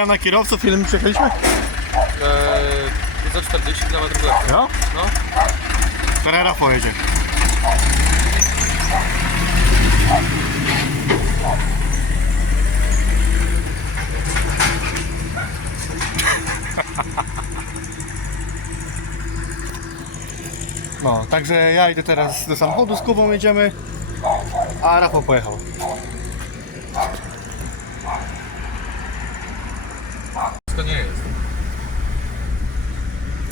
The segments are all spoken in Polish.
pana kierowców, ile my przejechaliśmy? Eee, za 40 km. No. No. Teraz Rafał jedzie. No, także ja idę teraz do samochodu, z Kubą jedziemy, a Rafał pojechał. To nie jest.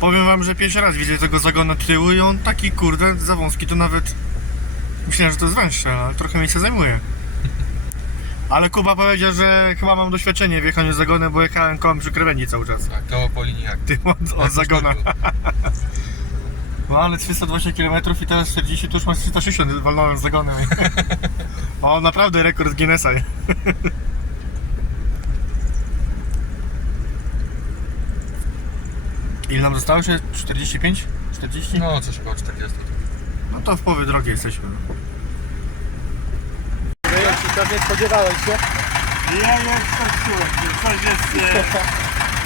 Powiem wam, że pierwszy raz widzę tego zagona tyłu i on taki kurde za wąski to nawet myślałem, że to jest węższe, ale trochę miejsca zajmuje. Ale Kuba powiedział, że chyba mam doświadczenie w jechaniu zagonem, bo jechałem kołem przy krawędzi cały czas. Tak, koło po linii jak. Tym od, od zagona. No ale 320 km i teraz 40 to już masz 360 walnąłem z zagonem. O, naprawdę rekord Guinnessa. Ile nam zostało się? 45? 40? No, coś około 40. No to w połowie drogi jesteśmy. To nie spodziewałeś się? Ja czułem, że coś jest, e,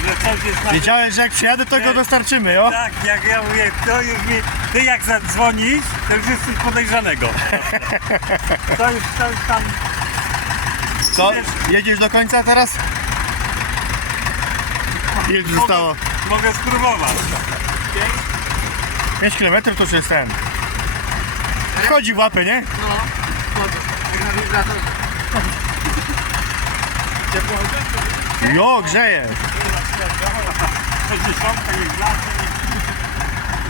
że coś jest na... Wiedziałeś, że jak przyjadę, to go dostarczymy, o? Tak, jak ja mówię, to już mi, ty jak zadzwonisz, to już jest coś podejrzanego. To już, to już tam, Co? Jedziesz do końca teraz? Ile ci zostało? Mogę spróbować. 5 km to już jest ten. Wchodzi w łapę, nie? No, chodzę. Jak na wibrator. Ciepło chodzi? Jo, grzeje. 60 jest zawsze.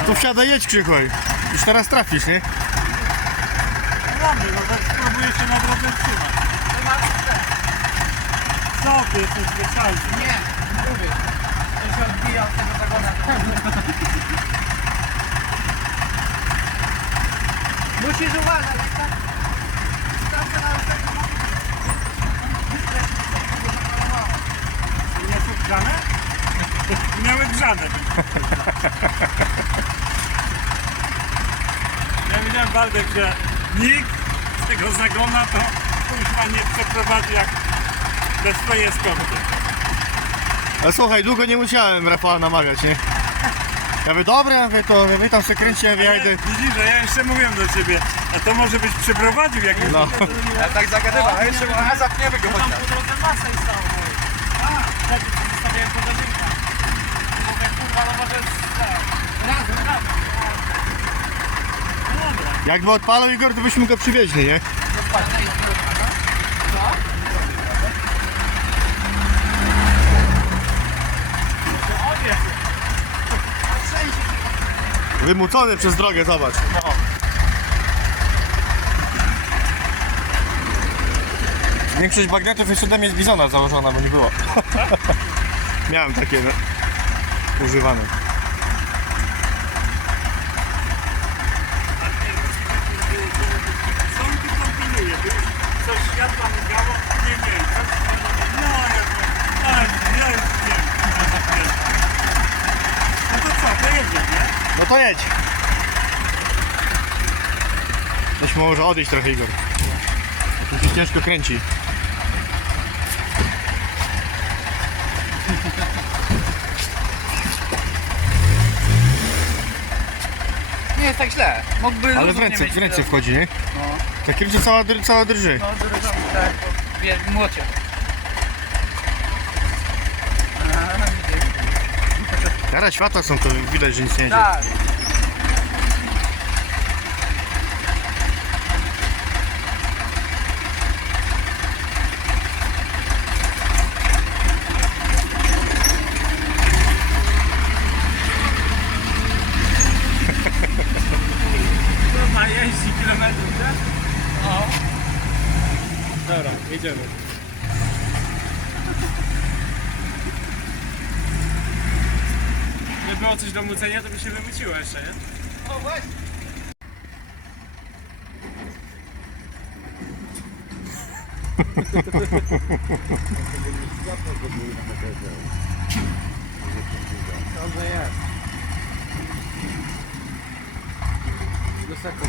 Tu wsiadaj, jedź krzykłoj. Już teraz trafisz, nie? No dobrze, no to spróbuję się na drodze trzymać. Co ty jesteś zwyczajny? Nie, mówię. Się odbija od tego zagona. Musisz uważać, tak... To nawet tak Nie są grzane? Miały grzane. Ja wiedziałem Waldek, że nikt z tego zagona to kurwa nie przeprowadzi jak te swoje skąpy. Ale słuchaj, długo nie musiałem Rafała namawiać, nie? Ja mówię, dobra, ja mówię, to wy tam się kręci, ja mówię, ja idę. Widzisz, że ja jeszcze mówiłem do ciebie, a to może byś przeprowadził jak No. Ja tak zagadywał, a jeszcze a zapniemy go chociaż. po drodze masę i stało A, wtedy zostawiałem podażynka. Mówię, kurwa, no może razem, razem. No dobra. Jakby odpalał Igor, to byśmy go przywieźli, nie? On jest. Wymucony przez drogę, zobacz. Większość bagnetów jeszcze tam jest bizona założona, bo nie było. Miałem takie no, używane. Co on tu kombinuje? Tu już coś światła migało? Nie, nie. Coś, no, ja, ale ja już wiem. No to co, to jedzie, nie? No to jedź. Weź może odejść trochę Igor. Bo Tu się ciężko kręci. Nie jest tak źle. Mógłby Ale w nie ręce, mieć w ręce tyle. wchodzi, nie? No, Ta kierowca cała, dr- cała drży. no drżą, tak, bo wie, w młocie. A, widzisz? Teraz światła są, to widać, że nic nie jedzie. Tak. Kurwa, jeździ kilometrów, tak? No. Dobra, jedziemy. Nie było coś do mucenia, to by się wymyciło jeszcze, nie? O, właśnie. Dobrze jest. Wysoko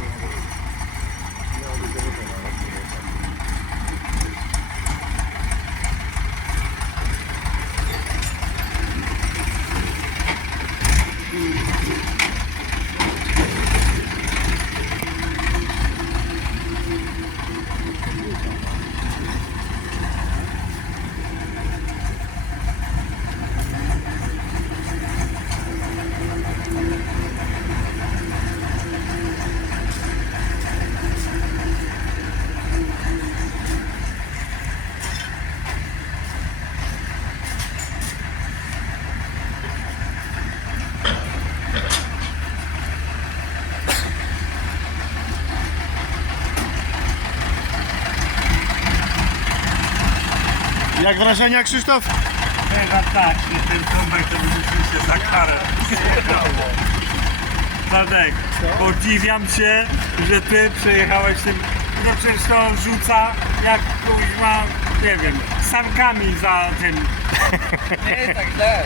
Jak wrażenia Krzysztof? Chyba tak, że ten Tomek to by się za karę przyjechało. Tadek, podziwiam cię, że ty przejechałeś tym, no przecież to rzuca jak kuźma, nie wiem, sankami za tym. Nie tak źle.